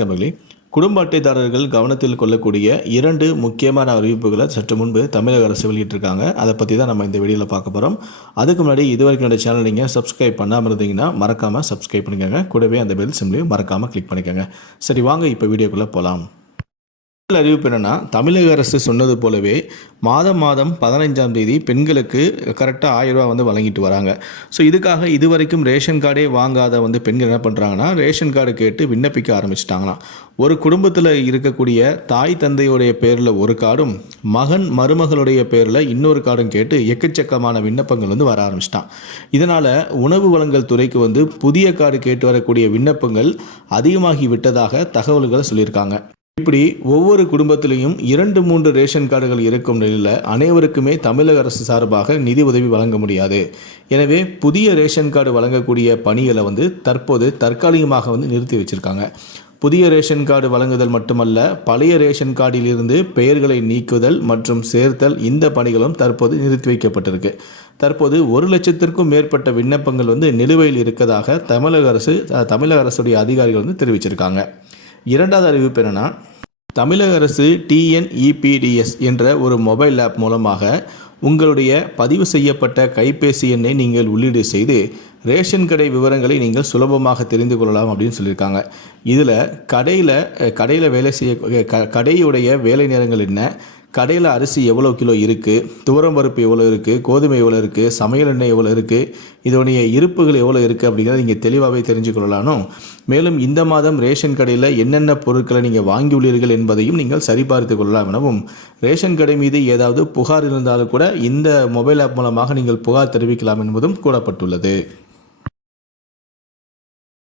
கமலி குடும்ப அட்டைதாரர்கள் கவனத்தில் கொள்ளக்கூடிய இரண்டு முக்கியமான அறிவிப்புகளை சற்று முன்பு தமிழக அரசு வெளியிட்டிருக்காங்க. அதை பற்றி தான் நம்ம இந்த வீடியோவில் பார்க்க போகிறோம் அதுக்கு முன்னாடி இதுவரைக்கும் என்னோட சேனல் நீங்கள் சப்ஸ்கிரைப் பண்ணாமல் இருந்தீங்கன்னா மறக்காமல் சப்ஸ்கிரைப் பண்ணிக்கோங்க. கூடவே அந்த பெல் சிம்லையும் மறக்காமல் கிளிக் பண்ணிக்கோங்க. சரி வாங்க இப்போ வீடியோக்குள்ளே போகலாம் அறிவிப்பு என்னென்னா தமிழக அரசு சொன்னது போலவே மாதம் மாதம் பதினைஞ்சாம் தேதி பெண்களுக்கு கரெக்டாக ஆயிரம் ரூபா வந்து வழங்கிட்டு வராங்க. ஸோ இதுக்காக இதுவரைக்கும் ரேஷன் கார்டே வாங்காத வந்து பெண்கள் என்ன பண்ணுறாங்கன்னா ரேஷன் கார்டு கேட்டு விண்ணப்பிக்க ஆரம்பிச்சிட்டாங்களாம். ஒரு குடும்பத்தில் இருக்கக்கூடிய தாய் தந்தையுடைய பேரில் ஒரு கார்டும் மகன் மருமகளுடைய பேரில் இன்னொரு கார்டும் கேட்டு எக்கச்சக்கமான விண்ணப்பங்கள் வந்து வர ஆரம்பிச்சிட்டான். இதனால் உணவு வழங்கல் துறைக்கு வந்து புதிய கார்டு கேட்டு வரக்கூடிய விண்ணப்பங்கள் அதிகமாகி விட்டதாக தகவல்கள் சொல்லியிருக்காங்க. இப்படி ஒவ்வொரு குடும்பத்திலையும் இரண்டு மூன்று ரேஷன் கார்டுகள் இருக்கும் நிலையில் அனைவருக்குமே தமிழக அரசு சார்பாக நிதி உதவி வழங்க முடியாது. எனவே புதிய ரேஷன் கார்டு வழங்கக்கூடிய பணிகளை வந்து தற்போது தற்காலிகமாக வந்து நிறுத்தி வச்சுருக்காங்க. புதிய ரேஷன் கார்டு வழங்குதல் மட்டுமல்ல பழைய ரேஷன் கார்டிலிருந்து பெயர்களை நீக்குதல் மற்றும் சேர்த்தல் இந்த பணிகளும் தற்போது நிறுத்தி வைக்கப்பட்டிருக்கு. தற்போது ஒரு லட்சத்திற்கும் மேற்பட்ட விண்ணப்பங்கள் வந்து நிலுவையில் இருக்கதாக தமிழக அரசு தமிழக அரசுடைய அதிகாரிகள் வந்து தெரிவிச்சிருக்காங்க. இரண்டாவது அறிவிப்பு என்னென்னா தமிழக அரசு டிஎன்இபிடிஎஸ் என்ற ஒரு மொபைல் ஆப் மூலமாக உங்களுடைய பதிவு செய்யப்பட்ட கைபேசி எண்ணை நீங்கள் உள்ளீடு செய்து ரேஷன் கடை விவரங்களை நீங்கள் சுலபமாக தெரிந்து கொள்ளலாம் அப்படின்னு சொல்லியிருக்காங்க. இதில் கடையில் கடையில் வேலை செய்ய க கடையுடைய வேலை நேரங்கள் என்ன கடையில் அரிசி எவ்வளோ கிலோ இருக்குது துவரம் பருப்பு எவ்வளோ இருக்குது கோதுமை எவ்வளோ இருக்குது சமையல் எண்ணெய் எவ்வளோ இருக்குது இதோடைய இருப்புகள் எவ்வளோ இருக்குது அப்படிங்கிறத நீங்கள் தெளிவாகவே தெரிஞ்சுக்கொள்ளலானோ மேலும் இந்த மாதம் ரேஷன் கடையில் என்னென்ன பொருட்களை நீங்கள் வாங்கியுள்ளீர்கள் என்பதையும் நீங்கள் சரிபார்த்து கொள்ளலாம் எனவும் ரேஷன் கடை மீது ஏதாவது புகார் இருந்தாலும் கூட இந்த மொபைல் ஆப் மூலமாக நீங்கள் புகார் தெரிவிக்கலாம் என்பதும் கூறப்பட்டுள்ளது.